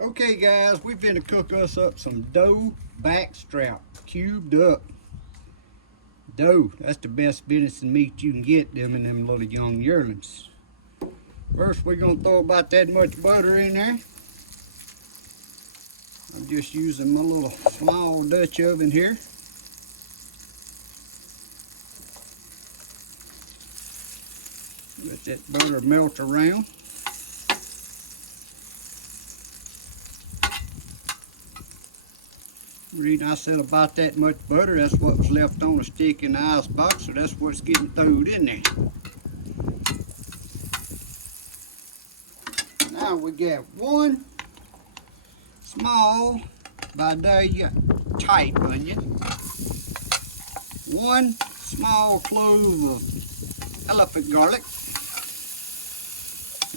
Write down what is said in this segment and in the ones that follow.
Okay guys, we're finna cook us up some doe backstrap, cubed up. Doe, that's the best venison meat you can get them in them little young yearlings. First we're gonna throw about that much butter in there. I'm just using my little small Dutch oven here. Let that butter melt around. The reason I said about that much butter, that's what was left on the stick in the ice box, so that's what's getting thrown in there. Now we got one small by day type onion, one small clove of elephant garlic,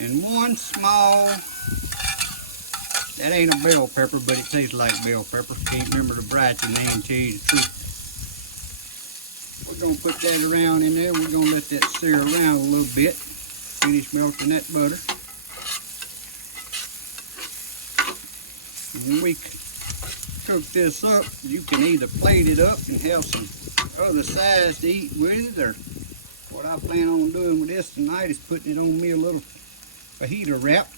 and one small, that ain't a bell pepper, but it tastes like bell pepper. Can't remember the variety name to tell you the truth. We're gonna put that around in there. We're gonna let that sear around a little bit. Finish melting that butter. When we cook this up, you can either plate it up and have some other sides to eat with it, or what I plan on doing with this tonight is putting it on me a little fajita wrap.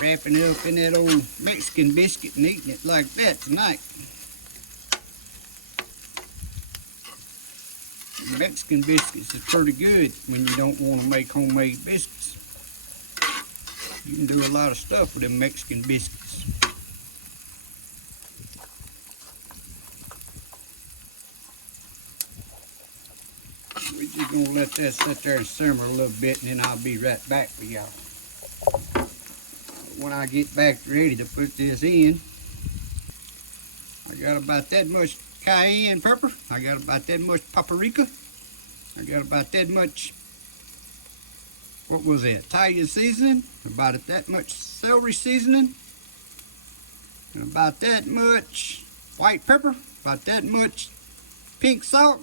Wrapping it up in that old Mexican biscuit and eating it like that tonight. Mexican biscuits is pretty good when you don't want to make homemade biscuits. You can do a lot of stuff with them Mexican biscuits. We're just going to let that sit there and simmer a little bit, and then I'll be right back with y'all. When I get back ready to put this in, I got about that much cayenne pepper, I got about that much paprika, I got about that much, what was that, Italian seasoning, about that much celery seasoning, and about that much white pepper, about that much pink salt,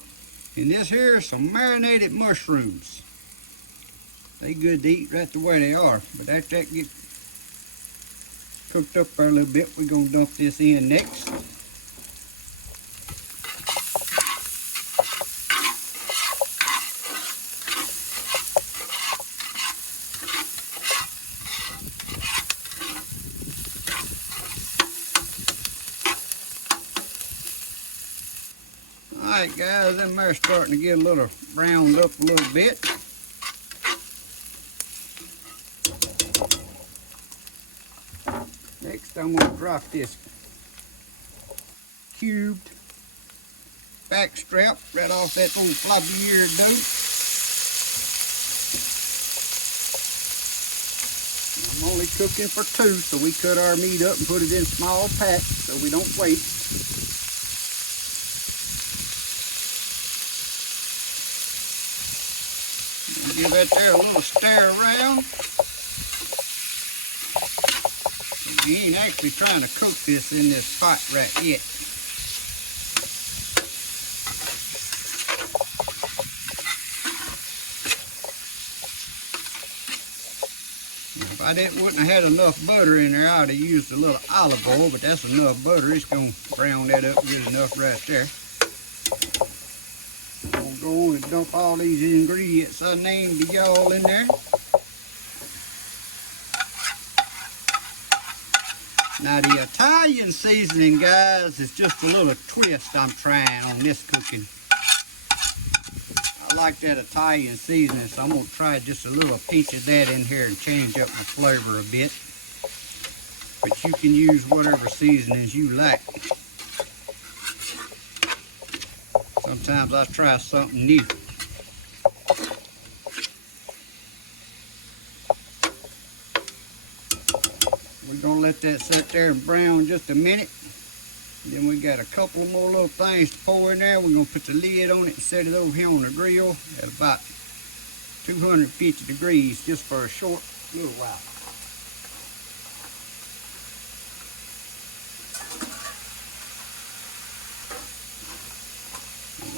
and this here is some marinated mushrooms. They good to eat right the way they are, but after that gets cooked up for a little bit, we're going to dump this in next. Alright guys, them are starting to get a little browned up a little bit. Next I'm going to drop this cubed back strap right off that old floppy ear dough. I'm only cooking for two, so we cut our meat up and put it in small packs so we don't waste. Give that there a little stir around. You ain't actually trying to cook this in this pot right yet. If I wouldn't have had enough butter in there, I would have used a little olive oil, but that's enough butter. It's going to brown that up good enough right there. I'm going to go on and dump all these ingredients I named to y'all in there. Now the Italian seasoning, guys, is just a little twist I'm trying on this cooking. I like that Italian seasoning, so I'm going to try just a little piece of that in here and change up my flavor a bit. But you can use whatever seasonings you like. Sometimes I try something new. We're going to let that sit there and brown just a minute. Then we got a couple more little things to pour in there. We're going to put the lid on it and set it over here on the grill at about 250 degrees just for a short little while.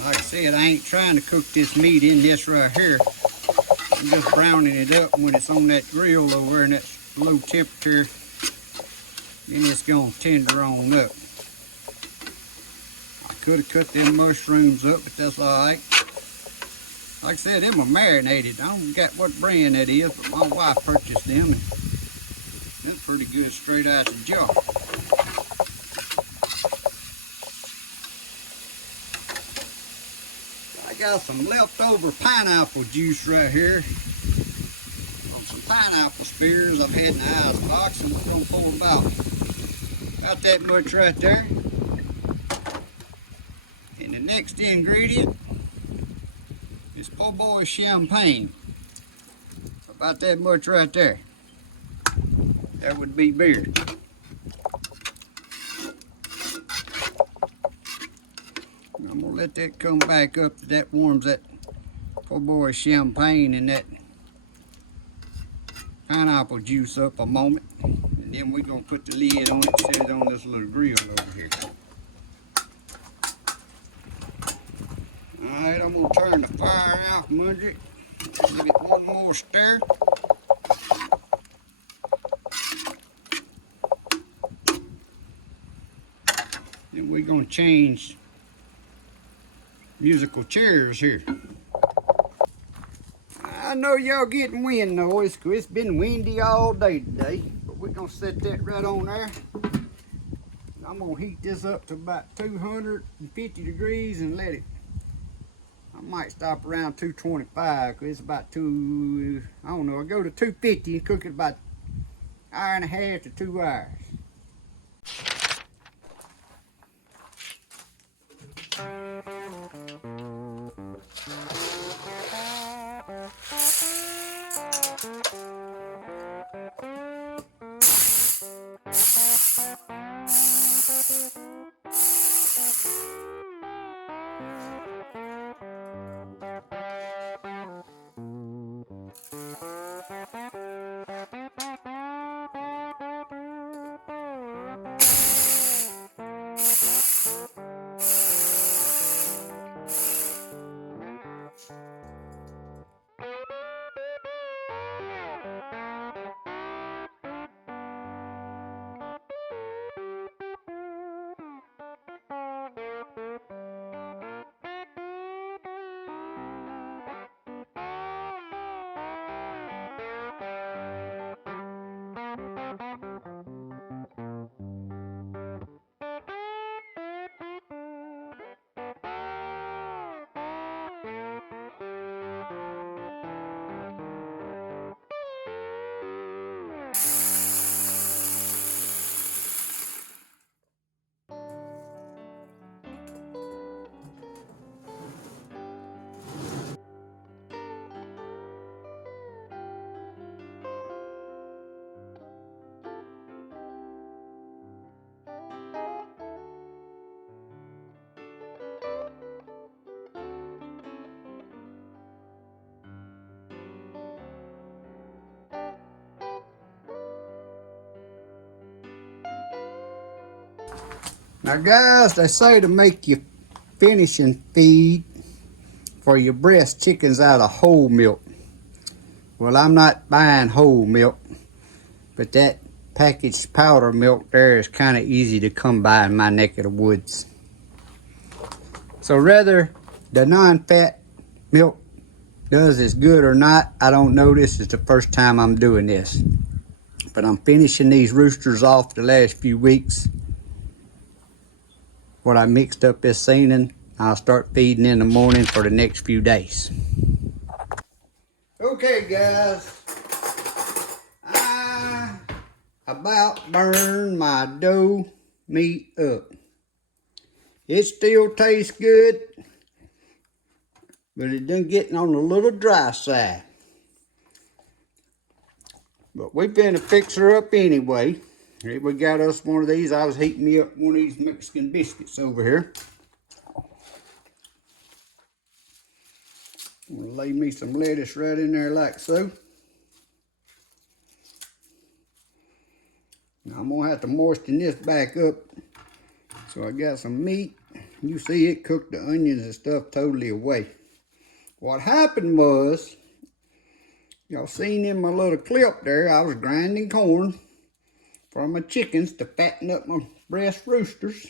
Like I said, I ain't trying to cook this meat in this right here. I'm just browning it up when it's on that grill over there, and that's low temperature, then it's gonna tender on up. I could have cut them mushrooms up, but that's alright. Like I said, them are marinated. I don't got what brand that is, but my wife purchased them, and that's pretty good straight out the jar. I got some leftover pineapple juice right here. Some pineapple spears I've had in the ice box, and we're gonna pour about that much right there. And the next ingredient is Poorboys champagne. About that much right there. That would be beer. I'm gonna let that come back up. That warms that Poorboys champagne and that pineapple juice up a moment. And then we're gonna put the lid on it, set it on this little grill over here. Alright, I'm gonna turn the fire out from under it. Give it one more stir. Then we're gonna change musical chairs here. I know y'all getting wind noise because it's been windy all day today, but we're gonna set that right on there. I'm gonna heat this up to about 250 degrees and let it. I might stop around 225 because it's about I don't know, I go to 250 and cook it about an hour and a half to 2 hours. Now guys, they say to make your finishing feed for your breast chickens out of whole milk. Well, I'm not buying whole milk, but that packaged powder milk there is kind of easy to come by in my neck of the woods. So whether the non-fat milk does as good or not, I don't know. This is the first time I'm doing this. But I'm finishing these roosters off the last few weeks. What I mixed up this seasoning, I'll start feeding in the morning for the next few days. Okay guys, I about burned my doe meat up. It still tastes good, but it done getting on the little dry side. But we finna fix her up anyway. Here we got us one of these. I was heating me up one of these Mexican biscuits over here. I'm gonna lay me some lettuce right in there like so. Now I'm gonna have to moisten this back up. So I got some meat. You see it cooked the onions and stuff totally away. What happened was, Y'all seen in my little clip there, I was grinding corn for my chickens to fatten up my breast roosters.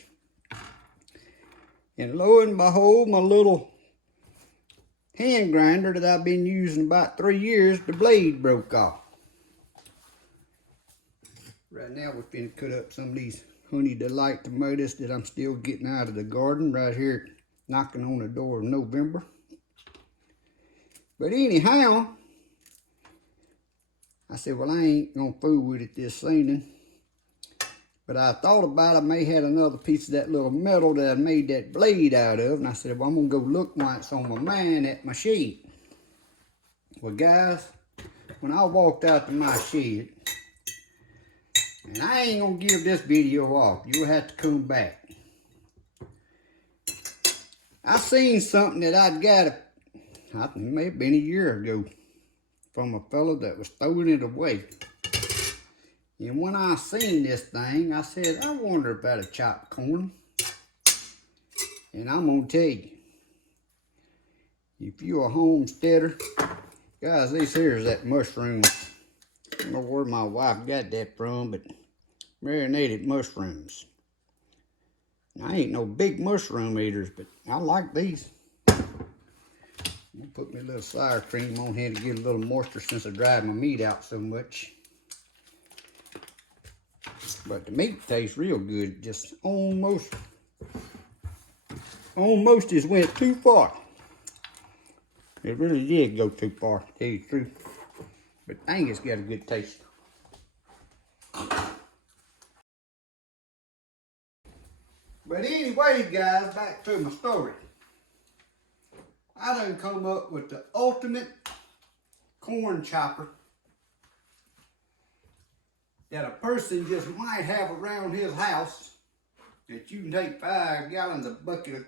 And lo and behold, my little hand grinder that I've been using about 3 years, the blade broke off. Right now we're finna cut up some of these honey delight tomatoes that I'm still getting out of the garden right here, knocking on the door of November. But anyhow, I said, well, I ain't gonna fool with it this season. But I thought about it, I may have another piece of that little metal that I made that blade out of. And I said, well, I'm gonna go look while it's on my mind at my shed. Well, guys, when I walked out to my shed, and I ain't gonna give this video off, you'll have to come back. I seen something that I'd got, I think it may have been a year ago, from a fella that was throwing it away. And when I seen this thing, I said, I wonder if that'll chop corn. And I'm gonna tell you, if you're a homesteader, guys, these here's that mushrooms. I don't know where my wife got that from, but marinated mushrooms. I ain't no big mushroom eaters, but I like these. I'm gonna put me a little sour cream on here to get a little moisture since I dried my meat out so much. But the meat tastes real good, just almost just went too far. It really did go too far, to tell you the truth. But dang, it's got a good taste. But anyway, guys, back to my story. I done come up with the ultimate corn chopper that a person just might have around his house, that you can take 5 gallons of bucket of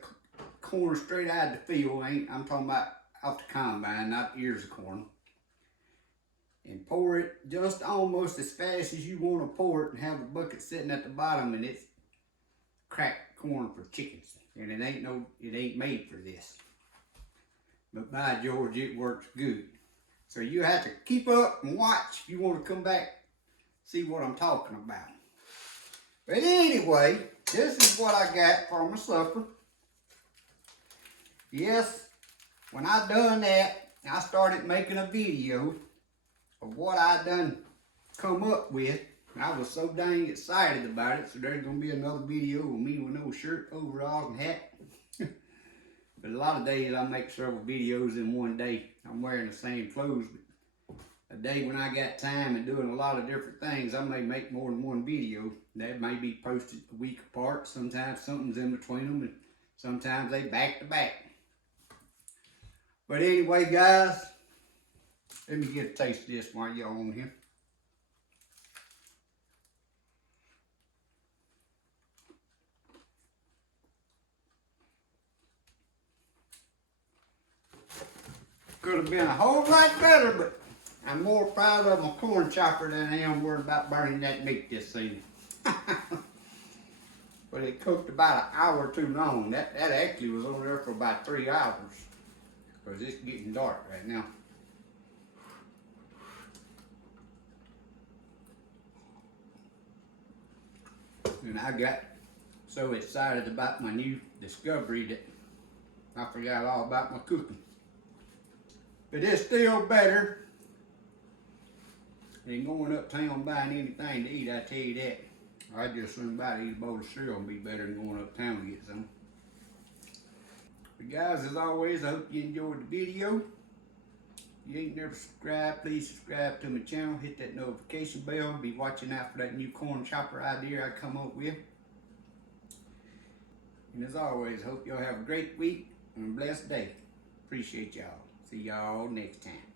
corn straight out of the field. I'm talking about out the combine, not ears of corn. And pour it just almost as fast as you want to pour it, and have a bucket sitting at the bottom, and it's cracked corn for chickens. And it ain't made for this. But by George, it works good. So you have to keep up and watch if you want to come back, see what I'm talking about. But anyway, this is what I got for my supper. Yes, when I done that, I started making a video of what I done come up with. I was so dang excited about it, so there's going to be another video of me with no shirt, overalls, and hat. But a lot of days I make several videos in one day. I'm wearing the same clothes, but a day when I got time and doing a lot of different things, I may make more than one video. That may be posted a week apart. Sometimes something's in between them, and sometimes they back to back. But anyway, guys, let me get a taste of this while y'all on here. Could have been a whole lot better, but I'm more proud of my corn chopper than I am worried about burning that meat this season. But it cooked about an hour too long. That actually was over there for about 3 hours, because it's getting dark right now. And I got so excited about my new discovery that I forgot all about my cooking. But it's still better than going uptown buying anything to eat, I tell you that. I'd just soon buy to eat a bowl of cereal and be better than going uptown to get some. But guys, as always, I hope you enjoyed the video. If you ain't never subscribed, please subscribe to my channel. Hit that notification bell. Be watching out for that new corn chopper idea I come up with. And as always, hope y'all have a great week and a blessed day. Appreciate y'all. See y'all next time.